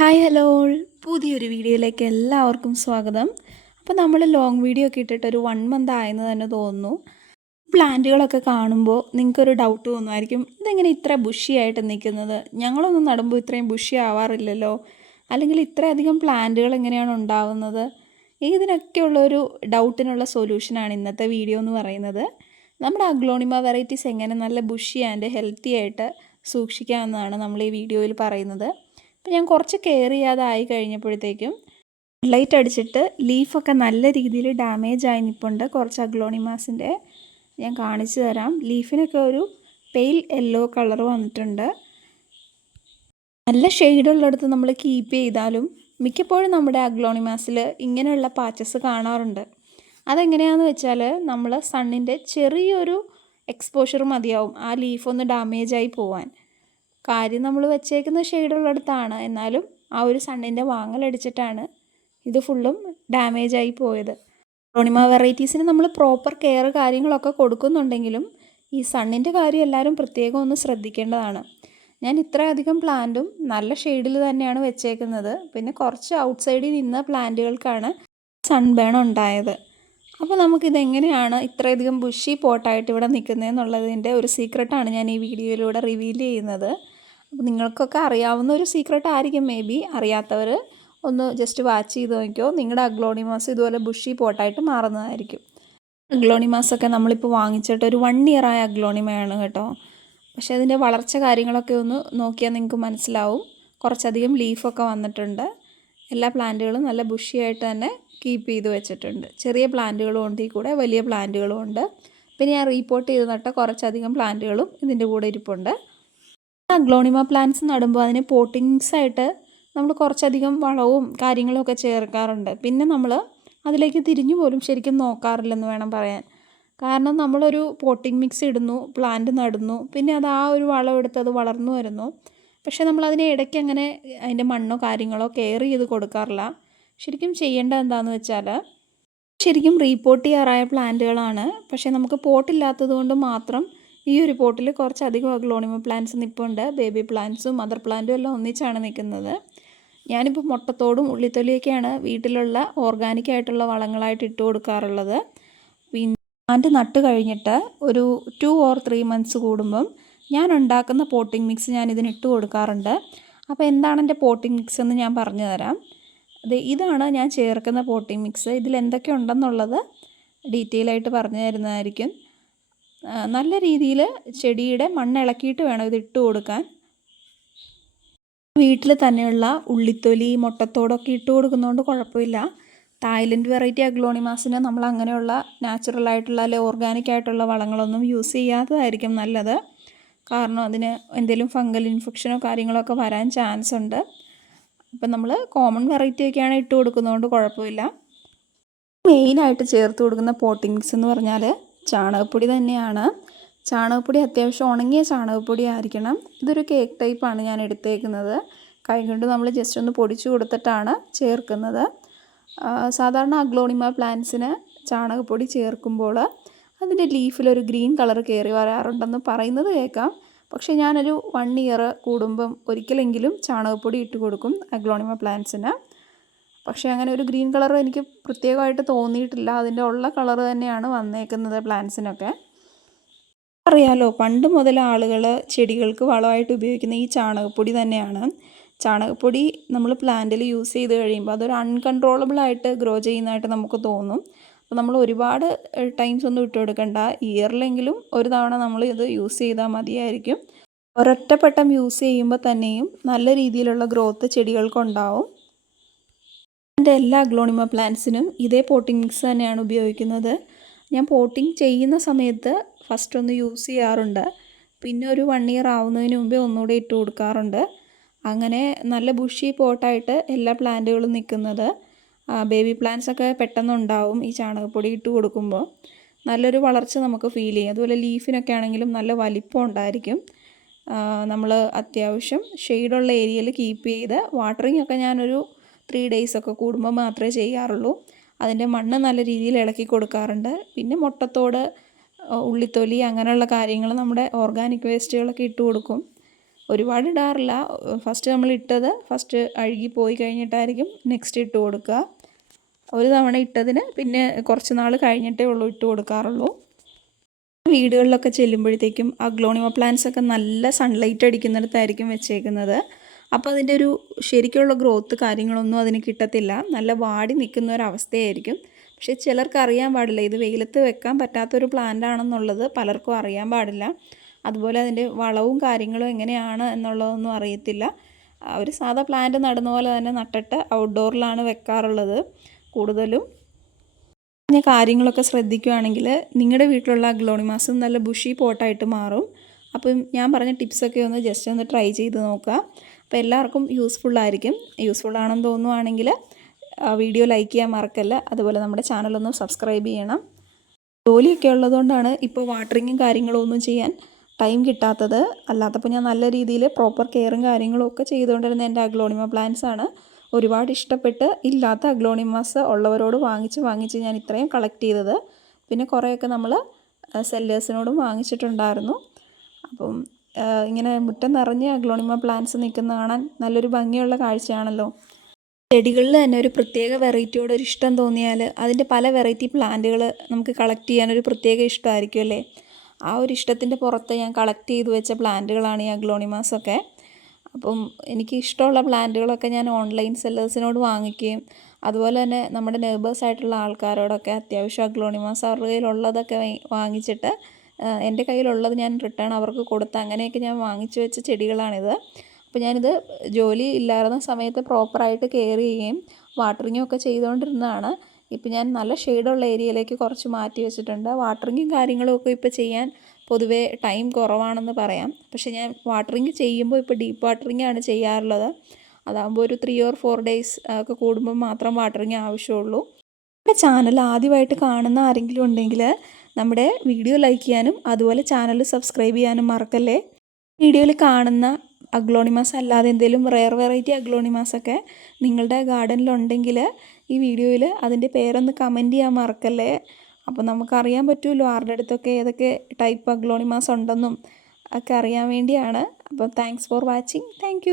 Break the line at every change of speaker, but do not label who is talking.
Hi hello പുതിയൊരു വീഡിയോയിലേക്ക് എല്ലാവർക്കും സ്വാഗതം. അപ്പോൾ നമ്മൾ ലോങ് വീഡിയോ ഒക്കെ ഇട്ടിട്ട് ഒരു വൺ മന്ത് ആയെന്ന് തന്നെ തോന്നുന്നു. പ്ലാന്റുകളൊക്കെ കാണുമ്പോൾ നിങ്ങൾക്കൊരു ഡൗട്ട് തോന്നുമായിരിക്കും. ഇതെങ്ങനെ ഇത്ര ബുഷിയായിട്ട് നിൽക്കുന്നത്? ഞങ്ങളൊന്നും നടുമ്പോൾ ഇത്രയും ബുഷി ആവാറില്ലല്ലോ. അല്ലെങ്കിൽ ഇത്രയധികം പ്ലാന്റുകൾ എങ്ങനെയാണ് ഉണ്ടാവുന്നത്? ഇതിനൊക്കെയുള്ളൊരു ഡൗട്ടിനുള്ള സൊല്യൂഷനാണ് ഇന്നത്തെ വീഡിയോ എന്ന് പറയുന്നത്. നമ്മുടെ അഗ്ലോണിമ വെറൈറ്റീസ് എങ്ങനെ നല്ല ബുഷി ആൻഡ് ഹെൽത്തി ആയിട്ട് സൂക്ഷിക്കാമെന്നാണ് നമ്മൾ ഈ വീഡിയോയിൽ പറയുന്നത്. അപ്പോൾ ഞാൻ കുറച്ച് കെയർ ചെയ്യാതായി കഴിഞ്ഞപ്പോഴത്തേക്കും ലൈറ്റ് അടിച്ചിട്ട് ലീഫൊക്കെ നല്ല രീതിയിൽ ഡാമേജ് ആയി നിൽപ്പുണ്ട് കുറച്ച് അഗ്ലോണിമാസിന്റെ ഞാൻ കാണിച്ചു തരാം. ലീഫിനൊക്കെ ഒരു പെയിൽ യെല്ലോ കളർ വന്നിട്ടുണ്ട്. നല്ല ഷെയ്ഡുള്ളിടത്ത് നമ്മൾ കീപ്പ് ചെയ്താലും മിക്കപ്പോഴും നമ്മുടെ അഗ്ലോണിമാസിൽ ഇങ്ങനെയുള്ള പാച്ചസ് കാണാറുണ്ട്. അതെങ്ങനെയാണെന്ന് വെച്ചാൽ നമ്മൾ സണ്ണിന്റെ ചെറിയൊരു എക്സ്പോഷർ മതിയാവും ആ ലീഫ് ഒന്ന് ഡാമേജ് ആയി പോവാൻ. കാര്യം നമ്മൾ വെച്ചേക്കുന്ന ഷെയ്ഡുള്ളിടത്താണ്. എന്നാലും ആ ഒരു സണ്ണിന്റെ വാങ്ങലടിച്ചിട്ടാണ് ഇത് ഫുള്ളും ഡാമേജ് ആയി പോയത്. റോണിമ വെറൈറ്റീസിന് നമ്മൾ പ്രോപ്പർ കെയർ കാര്യങ്ങളൊക്കെ കൊടുക്കുന്നുണ്ടെങ്കിലും ഈ സണ്ണിന്റെ കാര്യം എല്ലാവരും പ്രത്യേകം ഒന്ന് ശ്രദ്ധിക്കേണ്ടതാണ്. ഞാൻ ഇത്രയധികം പ്ലാന്റും നല്ല ഷെയ്ഡിൽ തന്നെയാണ് വെച്ചേക്കുന്നത്. പിന്നെ കുറച്ച് ഔട്ട്സൈഡിൽ നിന്ന പ്ലാന്റുകൾക്കാണ് സൺബേൺ ഉണ്ടായത്. അപ്പോൾ നമുക്കിതെങ്ങനെയാണ് ഇത്രയധികം ബുഷി പോട്ടായിട്ട് ഇവിടെ നിൽക്കുന്നതെന്നുള്ളതിന്റെ ഒരു സീക്രട്ടാണ് ഞാൻ ഈ വീഡിയോയിലൂടെ റിവീൽ ചെയ്യുന്നത്. അപ്പോൾ നിങ്ങൾക്കൊക്കെ അറിയാവുന്ന ഒരു സീക്രട്ട് ആയിരിക്കും മേ ബി അറിയാത്തവർ ഒന്ന് ജസ്റ്റ് വാച്ച് ചെയ്ത് നോക്കിയോ നിങ്ങളുടെ അഗ്ലോണിമാസ് ഇതുപോലെ ബുഷി പോട്ടായിട്ട് മാറുന്നതായിരിക്കും. അഗ്ലോണിമാസൊക്കെ നമ്മളിപ്പോൾ വാങ്ങിച്ചിട്ട് ഒരു വൺ ഇയർ ആയ അഗ്ലോണിമയാണ് കേട്ടോ. പക്ഷേ അതിന്റെ വളർച്ച കാര്യങ്ങളൊക്കെ ഒന്ന് നോക്കിയാൽ നിങ്ങൾക്ക് മനസ്സിലാവും. കുറച്ചധികം ലീഫൊക്കെ വന്നിട്ടുണ്ട്. എല്ലാ പ്ലാന്റുകളും നല്ല ബുഷിയായിട്ട് തന്നെ കീപ്പ് ചെയ്ത് വെച്ചിട്ടുണ്ട്. ചെറിയ പ്ലാന്റുകളും ഉണ്ട് ഈ കൂടെ വലിയ പ്ലാന്റുകളും ഉണ്ട്. പിന്നെ ഞാൻ റീപ്പോർട്ട് ചെയ്ത് നട്ട കുറച്ചധികം പ്ലാന്റുകളും ഇതിന്റെ കൂടെ ഇരിപ്പുണ്ട്. അഗ്ലോണിമ പ്ലാന്റ്സ് നടുമ്പോൾ അതിന് പോട്ടിങ്സ് ആയിട്ട് നമ്മൾ കുറച്ചധികം വളവും കാര്യങ്ങളും ഒക്കെ ചേർക്കാറുണ്ട്. പിന്നെ നമ്മൾ അതിലേക്ക് തിരിഞ്ഞു പോലും ശരിക്കും നോക്കാറില്ലെന്ന് വേണം പറയാൻ. കാരണം നമ്മളൊരു പോട്ടിങ് മിക്സ് ഇടുന്നു പ്ലാന്റ് നടുന്നു പിന്നെ അത് ആ ഒരു വളം എടുത്ത് അത് വളർന്നു വരുന്നു. പക്ഷേ നമ്മൾ അതിനെ ഇടയ്ക്ക് അങ്ങനെ അതിന്റെ മണ്ണോ കാര്യങ്ങളോ കെയർ ചെയ്ത് കൊടുക്കാറില്ല. ശരിക്കും ചെയ്യേണ്ടത് എന്താണെന്ന് വെച്ചാൽ ശരിക്കും റീപോർട്ട് ചെയ്യാറായ പ്ലാന്റുകളാണ്. പക്ഷേ നമുക്ക് പോട്ടില്ലാത്തത് കൊണ്ട് മാത്രം ഈ ഒരു പോട്ടിൽ കുറച്ചധികം അഗ്ലോണിമ പ്ലാന്റ്സ് നിൽപ്പുണ്ട് ബേബി പ്ലാന്റ്സും മദർ പ്ലാന്റും എല്ലാം ഒന്നിച്ചാണ് നിൽക്കുന്നത് ഞാനിപ്പോൾ മുട്ടത്തോടും ഉള്ളിത്തൊലിയൊക്കെയാണ് വീട്ടിലുള്ള ഓർഗാനിക് ആയിട്ടുള്ള വളങ്ങളായിട്ട് ഇട്ട് കൊടുക്കാറുള്ളത്. പ്ലാന്റ് നട്ട് കഴിഞ്ഞിട്ട് ഒരു ടു ഓർ ത്രീ മന്ത്സ് കൂടുമ്പം ഞാൻ ഉണ്ടാക്കുന്ന പോട്ടിംഗ് മിക്സ് ഞാൻ ഇതിന് ഇട്ട് കൊടുക്കാറുണ്ട്. അപ്പോൾ എന്താണ് എന്റെ പോട്ടിംഗ് മിക്സ് എന്ന് ഞാൻ പറഞ്ഞു തരാം. അത് ഇതാണ് ഞാൻ ചേർക്കുന്ന പോട്ടിംഗ് മിക്സ്. ഇതിൽ എന്തൊക്കെ ഉണ്ടെന്നുള്ളത് ഡീറ്റെയിൽ ആയിട്ട് പറഞ്ഞു തരുന്നതായിരിക്കും. നല്ല രീതിയിൽ ചെടിയുടെ മണ്ണ് ഇളക്കിയിട്ട് വേണം ഇത് ഇട്ട് കൊടുക്കാൻ. വീട്ടിൽ തന്നെയുള്ള ഉള്ളിത്തൊലി മുട്ടത്തോടൊക്കെ ഇട്ട് കൊടുക്കുന്നതുകൊണ്ട് കുഴപ്പമില്ല. തായ്ലൻഡ് വെറൈറ്റി അഗ്ലോണിമാസിന് നമ്മൾ അങ്ങനെയുള്ള നാച്ചുറൽ ആയിട്ടുള്ള അല്ലെ ഓർഗാനിക് ആയിട്ടുള്ള വളങ്ങളൊന്നും യൂസ് ചെയ്യാത്തതായിരിക്കും നല്ലത്. കാരണം അതിന് എന്തെങ്കിലും ഫംഗൽ ഇൻഫെക്ഷനോ കാര്യങ്ങളോ ഒക്കെ വരാൻ ചാൻസ് ഉണ്ട്. അപ്പം നമ്മൾ കോമൺ വെറൈറ്റി ഒക്കെയാണ് ഇട്ട് കൊടുക്കുന്നതുകൊണ്ട് കുഴപ്പമില്ല. മെയിനായിട്ട് ചേർത്ത് കൊടുക്കുന്ന പോട്ടിങ്സ് എന്ന് പറഞ്ഞാൽ ചാണകപ്പൊടി തന്നെയാണ്. ചാണകപ്പൊടി അത്യാവശ്യം ഉണങ്ങിയ ചാണകപ്പൊടി ആയിരിക്കണം. ഇതൊരു കേക്ക് ടൈപ്പാണ് ഞാൻ എടുത്തേക്കുന്നത്. കൈ കൊണ്ട് നമ്മൾ ജസ്റ്റ് ഒന്ന് പൊടിച്ചു കൊടുത്തിട്ടാണ് ചേർക്കുന്നത്. സാധാരണ അഗ്ലോണിമ പ്ലാന്റ്സിന് ചാണകപ്പൊടി ചേർക്കുമ്പോൾ അതിന്റെ ലീഫിലൊരു ഗ്രീൻ കളർ കയറി വരാറുണ്ടെന്ന് പറയുന്നത് കേൾക്കാം. പക്ഷേ ഞാനൊരു വൺ ഇയർ കൂടുമ്പം ഒരിക്കലെങ്കിലും ചാണകപ്പൊടി ഇട്ട് കൊടുക്കും അഗ്ലോണിമ പ്ലാന്റ്സിന്. പക്ഷേ അങ്ങനെ ഒരു ഗ്രീൻ കളർ എനിക്ക് പ്രത്യേകമായിട്ട് തോന്നിയിട്ടില്ല. അതിന്റെ ഉള്ള കളർ തന്നെയാണ് വന്നേക്കുന്നത് പ്ലാന്റ്സിനൊക്കെ. അറിയാലോ പണ്ട് മുതൽ ആളുകൾ ചെടികൾക്ക് വളമായിട്ട് ഉപയോഗിക്കുന്ന ഈ ചാണകപ്പൊടി തന്നെയാണ്. ചാണകപ്പൊടി നമ്മൾ പ്ലാന്റിൽ യൂസ് ചെയ്ത് കഴിയുമ്പോൾ അതൊരു അൺകൺട്രോളബിൾ ആയിട്ട് ഗ്രോ ചെയ്യുന്നതായിട്ട് നമുക്ക് തോന്നും. അപ്പോൾ നമ്മൾ ഒരുപാട് ടൈംസ് ഒന്നും ഇട്ട് കൊടുക്കണ്ട. ഇയറിലെങ്കിലും ഒരു തവണ നമ്മൾ ഇത് യൂസ് ചെയ്താൽ മതിയായിരിക്കും. ഒരൊറ്റപ്പെട്ടം യൂസ് ചെയ്യുമ്പോൾ തന്നെയും നല്ല രീതിയിലുള്ള ഗ്രോത്ത് ചെടികൾക്കുണ്ടാവും. എന്റെ എല്ലാ ഗ്ലോണിമ പ്ലാന്റ്സിനും ഇതേ പോട്ടിംഗ് മിക്സ് തന്നെയാണ് ഉപയോഗിക്കുന്നത്. ഞാൻ പോട്ടിംഗ് ചെയ്യുന്ന സമയത്ത് ഫസ്റ്റ് ഒന്ന് യൂസ് ചെയ്യാറുണ്ട്. പിന്നെ ഒരു വൺ ഇയർ ആവുന്നതിന് മുമ്പേ ഒന്നുകൂടെ ഇട്ട് കൊടുക്കാറുണ്ട്. അങ്ങനെ നല്ല ബുഷി പോട്ടായിട്ട് എല്ലാ പ്ലാന്റുകളും നിൽക്കുന്നത്. ബേബി പ്ലാന്റ്സ് ഒക്കെ പെട്ടെന്ന് ഉണ്ടാവും ഈ ചാണകപ്പൊടി ഇട്ട് കൊടുക്കുമ്പോൾ. നല്ലൊരു വളർച്ച നമുക്ക് ഫീൽ ചെയ്യും. അതുപോലെ ലീഫിനൊക്കെ ആണെങ്കിലും നല്ല വലിപ്പം ഉണ്ടായിരിക്കും. നമ്മൾ അത്യാവശ്യം ഷെയ്ഡുള്ള ഏരിയയിൽ കീപ്പ് ചെയ്ത് വാട്ടറിംഗ് ഒക്കെ ഞാനൊരു ത്രീ ഡേയ്സ് ഒക്കെ കൂടുമ്പോൾ മാത്രമേ ചെയ്യാറുള്ളൂ. അതിന്റെ മണ്ണ് നല്ല രീതിയിൽ ഇളക്കി കൊടുക്കാറുണ്ട്. പിന്നെ മുട്ടത്തോട് ഉള്ളിത്തൊലി അങ്ങനെയുള്ള കാര്യങ്ങൾ നമ്മുടെ ഓർഗാനിക് വേസ്റ്റുകളൊക്കെ ഇട്ട് കൊടുക്കും. ഒരുപാട് ഇടാറില്ല. ഫസ്റ്റ് നമ്മൾ ഇട്ടത് ഫസ്റ്റ് അഴുകി പോയി കഴിഞ്ഞിട്ടായിരിക്കും നെക്സ്റ്റ് ഇട്ട് കൊടുക്കുക. ഒരു തവണ ഇട്ടതിന് പിന്നെ കുറച്ച് നാൾ കഴിഞ്ഞിട്ടേ ഉള്ളൂ ഇട്ട് കൊടുക്കാറുള്ളൂ. വീടുകളിലൊക്കെ ചെല്ലുമ്പോഴത്തേക്കും ആ ഗ്ലോണിമ പ്ലാന്റ്സ് ഒക്കെ നല്ല സൺലൈറ്റ് അടിക്കുന്നിടത്തായിരിക്കും വെച്ചേക്കുന്നത്. അപ്പോൾ അതിന്റെ ഒരു ശരിക്കുള്ള ഗ്രോത്ത് കാര്യങ്ങളൊന്നും അതിന് കിട്ടത്തില്ല. നല്ല വാടി നിൽക്കുന്ന ഒരവസ്ഥയായിരിക്കും പക്ഷേ ചിലർക്ക് അറിയാൻ പാടില്ല ഇത് വെയിലത്ത് വെക്കാൻ പറ്റാത്തൊരു പ്ലാന്റ് ആണെന്നുള്ളത് പലർക്കും അറിയാൻ പാടില്ല. അതുപോലെ അതിന്റെ വളവും കാര്യങ്ങളും എങ്ങനെയാണ് എന്നുള്ളതൊന്നും അറിയത്തില്ല. ഒരു സാധാ പ്ലാന്റ് നടുന്ന പോലെ തന്നെ നട്ടിട്ട് ഔട്ട്ഡോറിലാണ് വെക്കാറുള്ളത്. കൂടുതലും പറഞ്ഞ കാര്യങ്ങളൊക്കെ ശ്രദ്ധിക്കുകയാണെങ്കിൽ നിങ്ങളുടെ വീട്ടിലുള്ള അഗ്ലോണിമാസും നല്ല ബുഷി പോട്ടായിട്ട് മാറും. അപ്പം ഞാൻ പറഞ്ഞ ടിപ്സൊക്കെ ഒന്ന് ജസ്റ്റ് ഒന്ന് ട്രൈ ചെയ്ത് നോക്കുക. അപ്പോൾ എല്ലാവർക്കും യൂസ്ഫുൾ ആണെന്ന് തോന്നുവാണെങ്കിൽ വീഡിയോ ലൈക്ക് ചെയ്യാൻ മറക്കല്ല. അതുപോലെ നമ്മുടെ ചാനലൊന്ന് സബ്സ്ക്രൈബ് ചെയ്യണം. ജോലിയൊക്കെ ഉള്ളതുകൊണ്ടാണ് ഇപ്പോൾ വാട്ടറിങ്ങും കാര്യങ്ങളും ഒന്നും ചെയ്യാൻ ടൈം കിട്ടാത്തത്. അല്ലാത്തപ്പോൾ ഞാൻ നല്ല രീതിയിൽ പ്രോപ്പർ കെയറും കാര്യങ്ങളും ഒക്കെ ചെയ്തുകൊണ്ടിരുന്ന എന്റെ അഗ്ലോണിമ പ്ലാന്റ്സ് ആണ്. ഒരുപാട് ഇഷ്ടപ്പെട്ട് ഇല്ലാത്ത അഗ്ലോണിമാസ് ഉള്ളവരോട് വാങ്ങിച്ച് വാങ്ങിച്ച് ഞാൻ ഇത്രയും കളക്ട് ചെയ്തത്. പിന്നെ കുറേയൊക്കെ നമ്മൾ സെല്ലേഴ്സിനോടും വാങ്ങിച്ചിട്ടുണ്ടായിരുന്നു. അപ്പം ഇങ്ങനെ മുറ്റം നിറഞ്ഞ് അഗ്ലോണിമ പ്ലാന്റ്സ് നിൽക്കുന്ന കാണാൻ നല്ലൊരു ഭംഗിയുള്ള കാഴ്ചയാണല്ലോ. ചെടികളിൽ തന്നെ ഒരു പ്രത്യേക വെറൈറ്റിയോട് ഒരു ഇഷ്ടം തോന്നിയാൽ അതിന്റെ പല വെറൈറ്റി പ്ലാന്റുകൾ നമുക്ക് കളക്ട് ചെയ്യാൻ ഒരു പ്രത്യേക ഇഷ്ടമായിരിക്കും അല്ലേ? ആ ഒരു ഇഷ്ടത്തിന്റെ പുറത്ത് ഞാൻ കളക്ട് ചെയ്ത് വെച്ച പ്ലാന്റുകളാണ് ഈ അഗ്ലോണിമാസൊക്കെ. അപ്പം എനിക്ക് ഇഷ്ടമുള്ള പ്ലാന്റുകളൊക്കെ ഞാൻ ഓൺലൈൻ സെല്ലേഴ്സിനോട് വാങ്ങിക്കുകയും അതുപോലെ തന്നെ നമ്മുടെ നെയ്ബേഴ്സ് ആയിട്ടുള്ള ആൾക്കാരോടൊക്കെ അത്യാവശ്യം അഗ്ലോണിമാസ് അവരുടെ കയ്യിലുള്ളതൊക്കെ വാങ്ങിച്ചിട്ട് എന്റെ കയ്യിലുള്ളത് ഞാൻ റിട്ടേൺ അവർക്ക് കൊടുത്ത് അങ്ങനെയൊക്കെ ഞാൻ വാങ്ങിച്ചു വെച്ച ചെടികളാണിത്. അപ്പോൾ ഞാനിത് ജോലി ഇല്ലായിരുന്ന സമയത്ത് പ്രോപ്പറായിട്ട് കെയർ ചെയ്യുകയും വാട്ടറിങ്ങും ഒക്കെ ചെയ്തുകൊണ്ടിരുന്നതാണ്. ഇപ്പം ഞാൻ നല്ല ഷെയ്ഡുള്ള ഏരിയയിലേക്ക് കുറച്ച് മാറ്റി വെച്ചിട്ടുണ്ട്. വാട്ടറിങ്ങും കാര്യങ്ങളും ഒക്കെ ഇപ്പോൾ ചെയ്യാൻ പൊതുവേ ടൈം കുറവാണെന്ന് പറയാം. പക്ഷേ ഞാൻ വാട്ടറിങ് ചെയ്യുമ്പോൾ ഇപ്പോൾ ഡീപ്പ് വാട്ടറിങ് ആണ് ചെയ്യാറുള്ളത്. അതാകുമ്പോൾ ഒരു ത്രീ ഓർ ഫോർ ഡേയ്സ് ഒക്കെ കൂടുമ്പോൾ മാത്രം വാട്ടറിങ് ആവശ്യമുള്ളൂ. നമ്മുടെ ചാനൽ ആദ്യമായിട്ട് കാണുന്ന ആരെങ്കിലും ഉണ്ടെങ്കിൽ നമ്മുടെ വീഡിയോ ലൈക്ക് ചെയ്യാനും അതുപോലെ ചാനൽ സബ്സ്ക്രൈബ് ചെയ്യാനും മറക്കല്ലേ? വീഡിയോയിൽ കാണുന്ന അഗ്ലോണിമാസ് അല്ലാതെ എന്തെങ്കിലും റെയർ വെറൈറ്റി അഗ്ലോണിമാസ് ഒക്കെ നിങ്ങളുടെ ഗാർഡനിലുണ്ടെങ്കിൽ ഈ വീഡിയോയിൽ അതിന്റെ പേരൊന്ന് കമന്റ് ചെയ്യാൻ മറക്കല്ലേ? അപ്പോൾ നമുക്കറിയാൻ പറ്റുമല്ലോ ആരുടെ അടുത്തൊക്കെ ഏതൊക്കെ ടൈപ്പ് അഗ്ലോണിമാസ് ഉണ്ടെന്നും ഒക്കെ അറിയാൻ വേണ്ടിയാണ്. അപ്പോൾ താങ്ക്സ് ഫോർ വാച്ചിങ് താങ്ക്